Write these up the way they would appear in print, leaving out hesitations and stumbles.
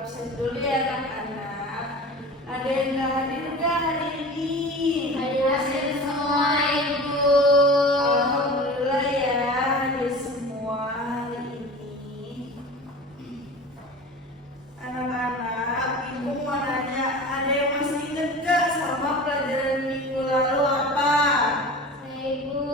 absen dulu ya anak-anak. Ada yang nggak hadir nggak hari ini? Hadir semua Ibu. Alhamdulillah ya, hadir semua hari ini. Anak-anak, Ibu mau nanya, ada yang masih ingat nggak sama pelajaran minggu lalu apa? Ibu.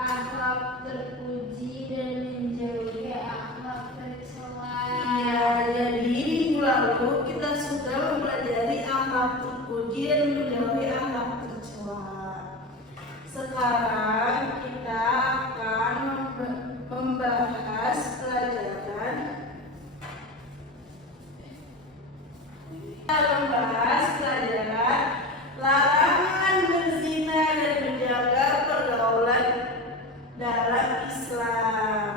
Akhlak terpuji dan menjauhi akhlak tercela. Ya, jadi minggu lalu kita sudah mempelajari akhlak terpuji dan menjauhi akhlak tercela. Sekarang kita akan membahas pelajaran larangan berzina dan menjaga pergaulan dalam Islam.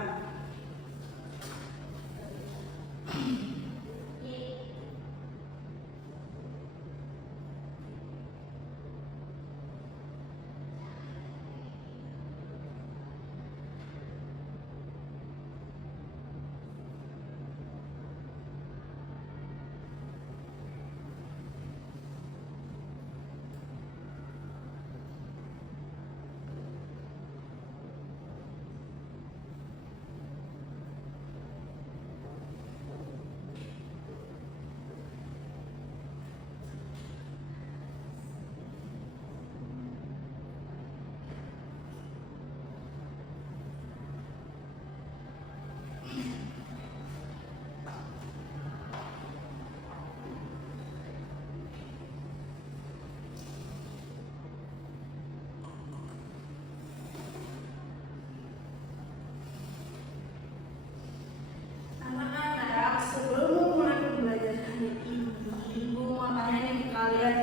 Anak-anak, sebelum memulai pembelajaran hari ini, Ibu mau nanya ke kalian,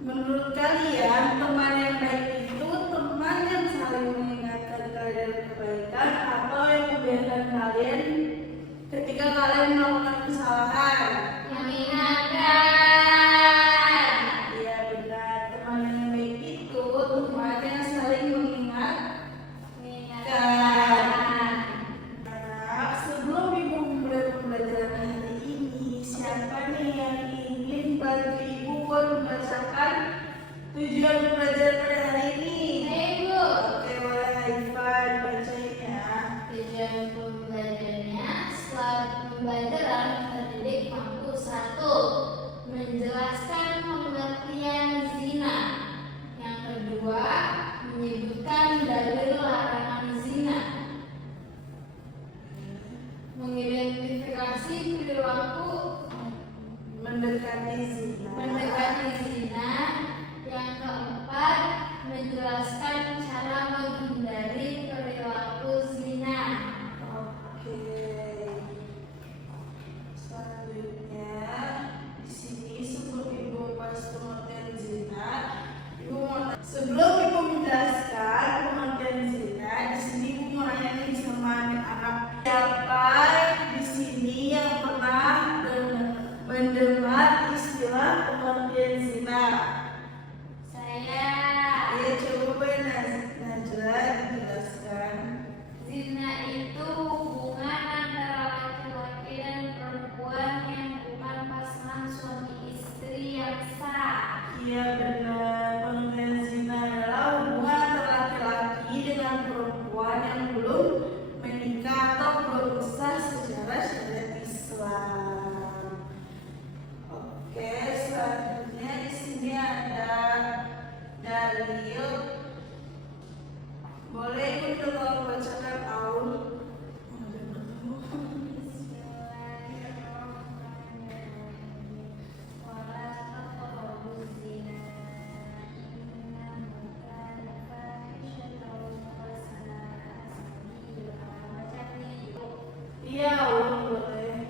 menurut kalian teman yang baik itu teman yang saling mengingatkan kalian kebaikan atau yang membiarkan kalian ketika kalian melakukan kesalahan? Mengingatkan. Iya benar, teman yang baik itu teman yang saling mengingatkan. Anak, sebelum Ibu mulai pembelajaran hari ini, siapa nih yang ingin bantu Ibu buat membacakan tujuan pembelajaran pada hari ini? Ibu. Oke, boleh Haifan bacain ya. Tujuan pembelajarannya setelah pembelajaran terdidik mampu 1. Menjelaskan pengertian zina. Yang kedua, menyebutkan dalil larangan zina. Mengidentifikasi perilaku Mendekati zina. mendekati zina. Yang keempat, menjelaskan cara menghindari perilaku zina. Oke. Selanjutnya di sini sebelum Ibu membahas pengertian zina, sebelum Ibu menjelaskan pengertian zina, di sini Ibu mau nanya nih sama anak-anak, siapa di sini yang pernah mendengar istilah pengertian zina? Saya. Ya, coba Najla jelaskan. Zina itu hubungan antara laki-laki dan perempuan yang bukan pasangan suami istri yang sah. Iya benar, pengertian zina adalah hubungan antara laki-laki dengan perempuan yang belum menikah atau belum sah secara syariat Islam. Oke, selanjutnya di sini ada dalil. Boleh Ibu tolong bacakan Aul? Iya, Aul boleh.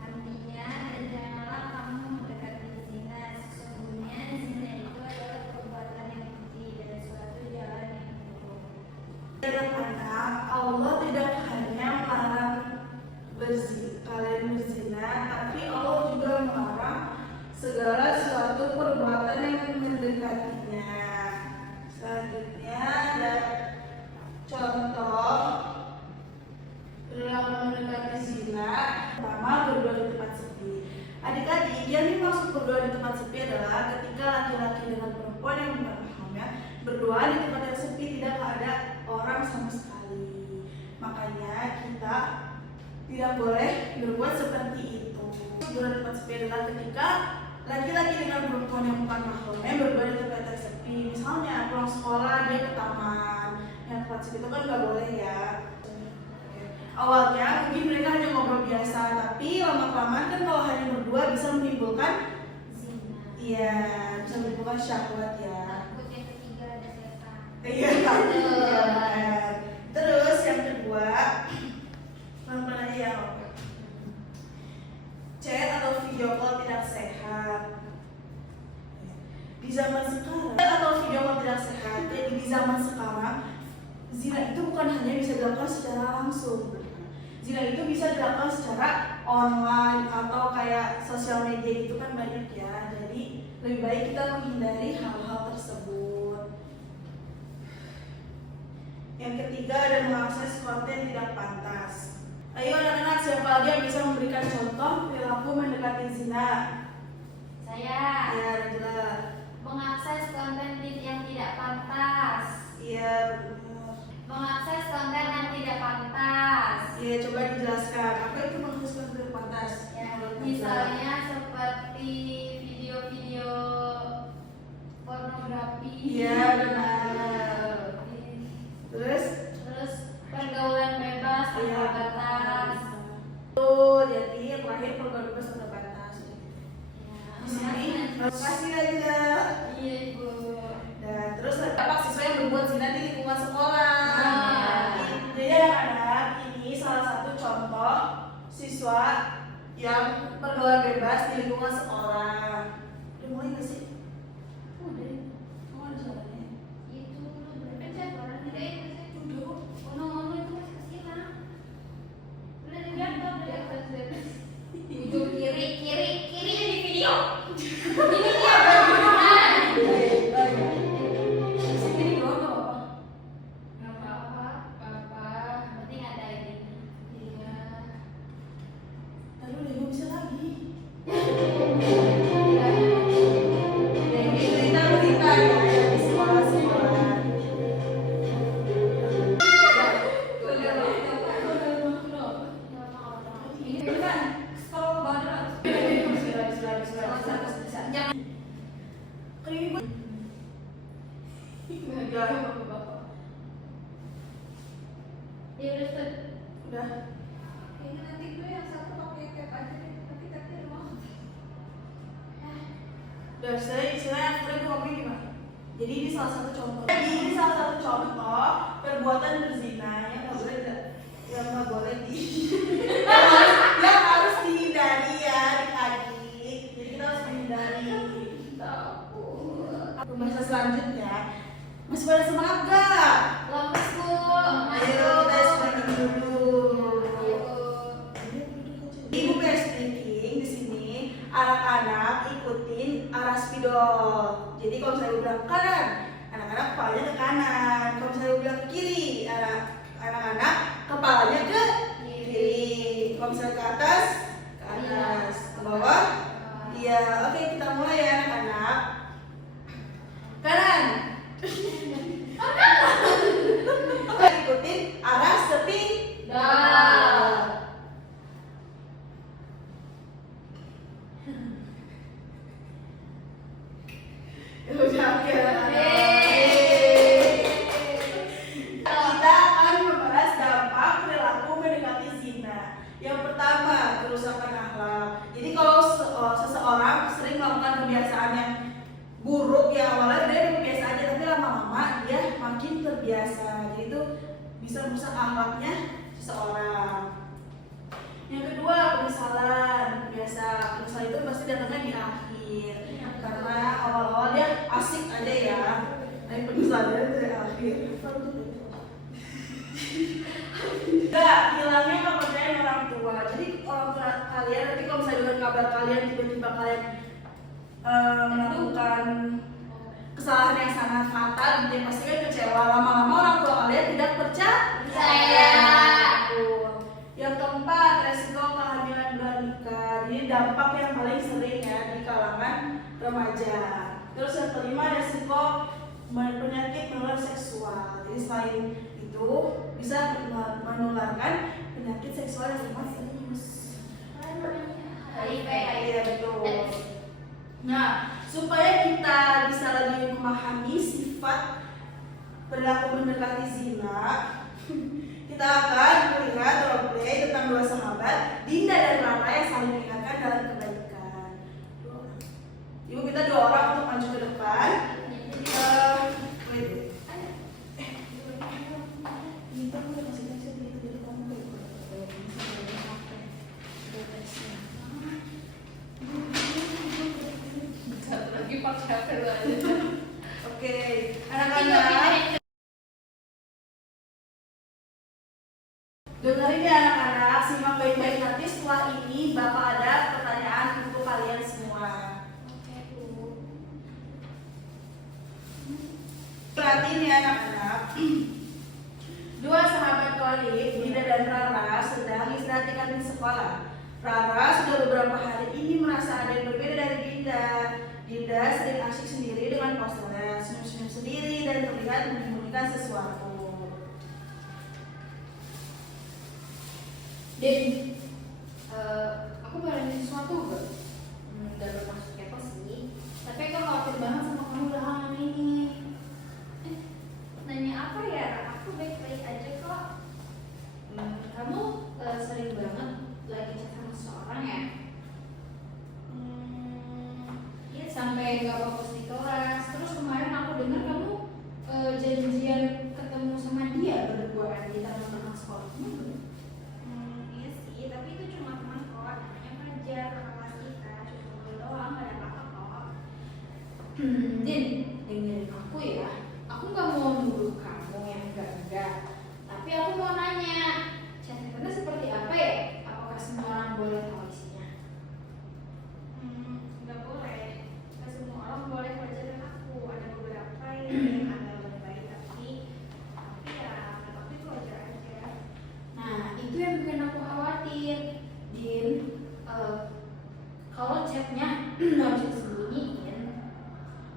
Artinya, dan janganlah kamu mendekati zina. Sesungguhnya zina itu adalah perbuatan yang keji dan suatu jalan yang buruk. Anak-anak, Allah tidak hanya melarang kalian berzina, tapi Allah juga melarang segala suatu perbuatan yang mendekatinya. Selanjutnya ada contoh perilaku mendekati zina. Adik-adik, yang dimaksud berdoa di tempat sepi adalah ketika laki-laki dengan perempuan yang bukan mahrumnya berdoa di tempat yang sepi, tidak ada orang sama sekali. Makanya kita tidak boleh berbuat seperti itu. Berdoa di tempat sepi adalah ketika laki-laki dengan perempuan yang bukan mahrumnya berdoa di tempat yang sepi. Misalnya pulang sekolah dia ke taman, yang tempat sepi itu kan nggak boleh ya. Awalnya mungkin mereka hanya ngobrol biasa, tapi lama-kelamaan kan kalau hanya berdua bisa menimbulkan Zina. iya, bisa menimbulkan syahwat ya. Takut yang ketiga ada setan. Iya, benar. Terus yang kedua, pelan-pelan aja ya. Chat atau video call tidak sehat. Di zaman sekarang, chat atau video call tidak sehat. Jadi di zaman sekarang, zina itu bukan hanya bisa dilakukan secara langsung. Zina itu bisa dilakukan secara online atau kayak sosial media itu kan banyak ya. Jadi lebih baik kita menghindari hal-hal tersebut. Yang ketiga ada mengakses konten tidak pantas. Ayo anak-anak, siapa lagi yang bisa memberikan contoh perilaku mendekati zina? Saya Ya, Najla. mengakses konten yang tidak pantas. Iya, benar. Mengakses konten yang tidak pantas. Iya, coba dijelaskan. Apa itu mengakses konten tidak pantas? Ya, misalnya seperti video-video pornografi. Iya, benar. Terus? Terus pergaulan bebas Iya, tanpa batas. Tuh, jadi yang terakhir pergaulan bebas tanpa batas. Di sini, Ya, makasih aja. iya ibu. Dan terus apa siswa yang berbuat zina di lingkungan sekolah. Nah. Jadi anak-anak, ini salah satu contoh siswa yang pergaulan bebas di lingkungan sekolah. Udah mulai nggak sih? Udah. Oh, ada suaranya. Itu berpencet orang tidak itu saya duduk. Ngomong-ngomong itu masih kesilang. Udah dilihat tuh dari atas dari ujung kiri di video. Ini dia benar. Segini doang nggak apa-apa. Nggak apa-apa. Penting ada ini. Iya. Tadi udah nggak bisa lagi. Cerita ya di sekolah-sekolah. Ini beneran. Scroll ke bawah dulu. Jangan. Keribut. Udah. Ya udah stop. Udah. Kayaknya nanti gue yang satu pakai tab aja deh. Tapi tabnya mau. Udah, istilahnya akhirnya gue ngomongin gimana? Jadi ini salah satu contoh. Jadi ini salah satu contoh perbuatan berzina yang nggak boleh yang nggak boleh yang harus dihindari ya adik-adik. Jadi kita harus menghindari. Pembahasan selanjutnya masih pada semangat gak? Lemes bu. Ayo kita semangat dulu. Ayo. Ibu speaking di sini anak-anak ikutin arah spidol. Jadi kalau saya bilang kanan, anak-anak kepalanya ke kanan. Kalau saya bilang ke kiri, anak-anak kepalanya ke kiri. Kalau misalnya ke atas, ke bawah. Iya, oke kita mulai ya anak-anak. Kanan. Ikutin arah spidol. Kita akan membahas dampak perilaku mendekati zina. Yang pertama, kerusakan akhlak. Jadi kalau seseorang sering melakukan kebiasaan yang buruk, ya awalnya dia biasa aja, tapi lama-lama dia makin terbiasa. Jadi itu bisa merusak akhlaknya seseorang. Yang kedua, penyesalan. Biasa penyesalan itu pasti datangnya di akhir. Karena awal-awal dia asik aja ya, tapi penyesalannya dari akhir. Enggak, hilangnya kepercayaan orang tua. Jadi orang tua kalian nanti kalau misalnya dengar kabar kalian tiba-tiba kalian melakukan kesalahan yang sangat fatal, dia pasti kan kecewa. Lama-lama orang tua kalian tidak percaya. Yang keempat, resiko kehamilan luar nikah. Jadi dampak yang paling sering ya di kalangan remaja. Terus yang kelima ada risiko penyakit menular seksual. Jadi selain itu bisa menularkan penyakit seksual yang sangat serius. HIV. Iya betul. Nah, supaya kita bisa lebih memahami sifat perilaku mendekati zina, kita akan melihat roleplay tentang dua sahabat, Dinda dan Rara yang saling mengingatkan dalam kebaikan. Ibu minta dua orang untuk maju ke depan. Lagi pakai HP lu aja. Oke, anak-anak. Dengerin ya anak-anak, simak baik-baik nanti setelah ini bakal ada pertanyaan untuk kalian semua. Oke, Bu. Perhatiin ya anak-anak. Dua sahabat Khalid, Dinda dan Rara sedang istirahat di kantin sekolah. Rara sudah beberapa hari ini merasa ada yang berbeda dari Dinda. Dinda sering asyik sendiri dengan posternya, senyum-senyum sendiri dan terlihat menyembunyikan sesuatu. Din, aku boleh nanya sesuatu gak? Gak bermaksud kepo sih. Tapi aku khawatir banget sama kamu belakangan ini. Nanya apa ya? Aku baik-baik aja kok. Kamu sering banget lagi chat sama seseorang ya? Iya, sampai gak fokus di kelas. Terus kemarin aku dengar kamu janjian ketemu sama dia berduaan di taman sekolah. Iya sih, tapi itu cuma teman kok. Namanya pelajar kakak kelas kita. Cuma ngobrol doang, gak ada apa-apa kok. Din, dengerin aku ya. Aku gak mau nuduh kamu yang enggak. Tapi aku mau nanya, chat-chatnya seperti apa ya? Apakah semua orang boleh tahu isinya? Gak boleh. Gak semua orang boleh pelajaran aku. Ada beberapa yang agak lebih baik, tapi ya, tapi itu wajar aja. Nah, itu yang bikin aku khawatir. Din, kalau chatnya nggak bisa disembunyiin,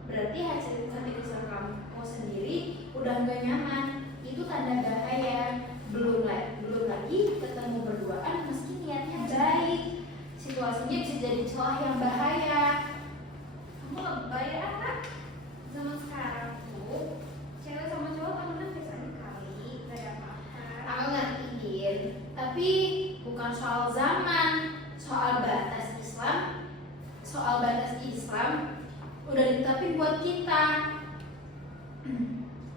berarti hasil kesan kamu sendiri udah nggak nyaman. Itu tanda bahaya. Belum lagi ketemu berduaan meski niatnya baik. Situasinya bisa jadi celah yang bahaya. Kamu lebay ya, Kak? Zaman sekarang tuh cewek sama cowok temenan biasa aja kali, gak ada apa-apa. Aku ngerti, Din. Tapi bukan soal zaman, soal batas Islam udah ditetapin buat kita.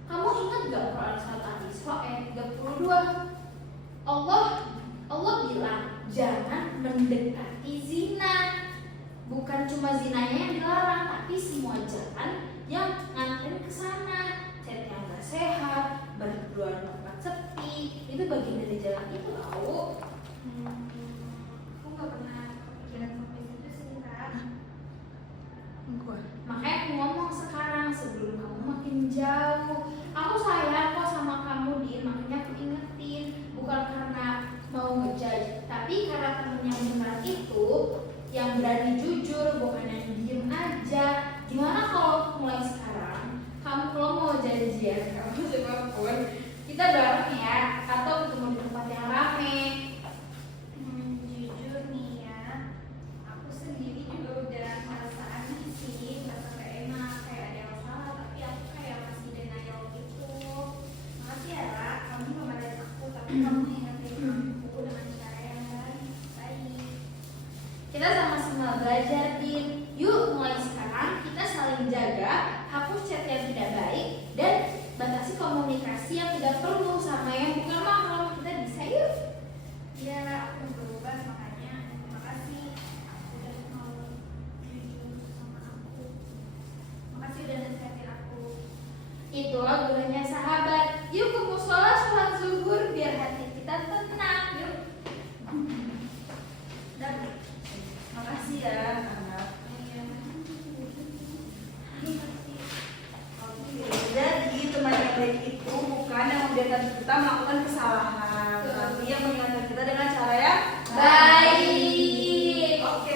Kamu ingat gak Quran surat Al-Isra ayat 32? Allah bilang jangan mendekati zina. Bukan cuma zinanya yang dilarang, tapi semua jalan yang nganterin ke sana. Chat yang gak sehat, berduaan di tempat sepi, itu bagian dari jalan itu tahu. Aku gak pernah kepikiran sampai situ sih, Kak. Makanya aku ngomong sekarang sebelum kamu makin jauh. Aku sayang kok sama kamu, Din. Makanya aku ingetin, bukan karena mau ngejudge, tapi karena temen yang benar itu yang berani jujur, bukan yang diem aja. Gimana kalau mulai sekarang kamu kalau mau janjian kamu siapapun kita bareng ya, atau ketemu di tempat yang rame. Jujur nih ya, aku sendiri juga udah merasa aneh sih, merasa gak enak, kayak ada yang salah, tapi aku kayak masih denial gitu. Makasih ya, Ra, kamu ngemarahin aku, tapi kamu ingetin aku dengan cara yang baik. Kita sama-sama belajar, Din. Yuk mulai sekarang kita saling jaga, hapus chat yang tidak baik, dan batasi komunikasi yang tidak perlu sama yang bukan mahal. Kita bisa yuk. Ya, aku berubah makanya. Terima kasih udah mau jujur sama aku. Makasih udah nasihatin aku. Itulah gunanya sahabat. Yuk ke musola sholat zuhur biar hati kita tenang. Yuk. Dan Makasih ya anak. Jadi teman yang baik itu bukan yang membiarkan kita melakukan kesalahan, tapi yang mengingatkan kita dengan cara yang baik. Oke.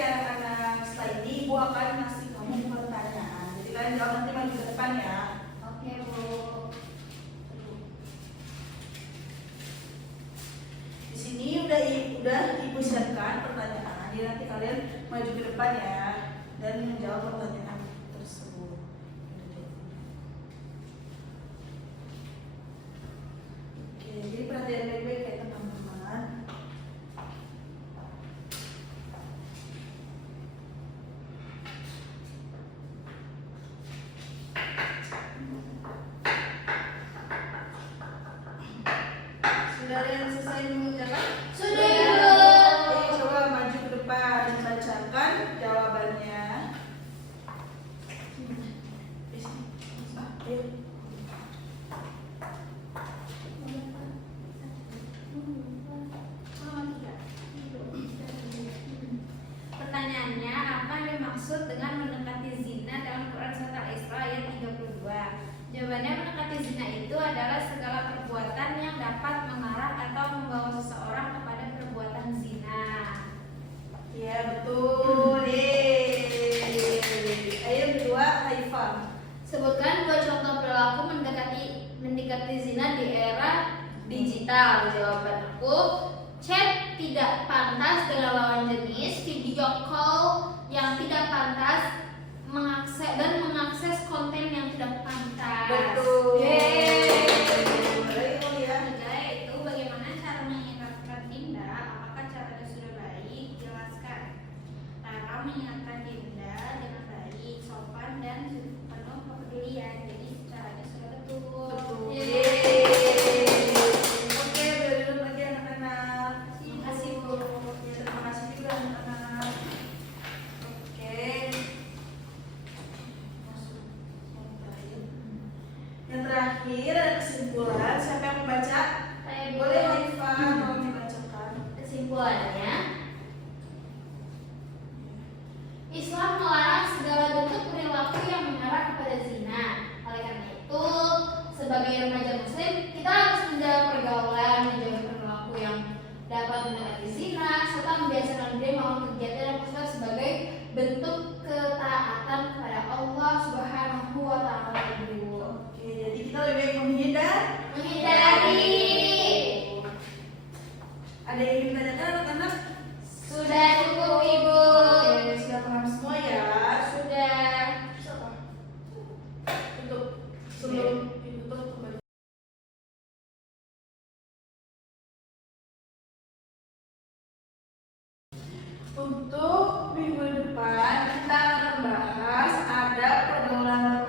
Jadi nanti kalian maju ke depan ya dan menjawab pertanyaan tersebut. Oke, jadi perhatian baik-baik ya teman-teman. Sudah ada yang selesai mengucapkan? Sudah, Ibu. Oke, coba maju ke depan dan bacakan jawabannya. Ayo. Pertanyaannya, apa yang dimaksud dengan mendekati zina dalam Quran Surat Al-Isra ayat 32? Jawabannya, mendekati zina itu adalah segala perbuatan yang dapat mengarah atau membawa seseorang kepada perbuatan zina. Ya betul. Ayo kedua, Haifah. Sebutkan dua contoh perilaku mendekati zina di era digital. Jawaban aku, chat tidak pantas dengan lawan jenis, video call yang tidak pantas, mengakses konten yang tidak pantas. Betul. Yeay. Ayo ya. Ketiga, yaitu bagaimana cara mengingatkan Dinda. Apakah caranya sudah baik? Jelaskan. Cara mengingatkan Dinda dengan baik, sopan dan penuh kepedulian. Jadi caranya sudah betul. Betul. Yeay. Oke, boleh duduk lagi anak-anak. Terima kasih, Bu. Ya, terima kasih juga anak-anak. Oke. Masuk yang terakhir. Yang terakhir ada kesimpulan. Siapa yang membaca? Saya Boleh Haifah, tolong dibacakan. Kesimpulannya, Islam melarang segala bentuk perilaku yang mengarah kepada zina. Oleh karena itu, sebagai remaja muslim, kita harus menjaga pergaulan, menjaga perilaku yang dapat mendekati zina, serta membiasakan diri melakukan kegiatan yang positif sebagai bentuk ketaatan kepada Allah Subhanahu wa Ta'ala. Oke, jadi kita lebih baik Menghindari. Ada yang ingin ditanyakan anak-anak? Sudah cukup, Ibu. Oke, sudah paham semua ya. Sudah. Siapa? Tutup. Sebelum ditutup kembali. Untuk minggu depan kita akan membahas ada pergaulan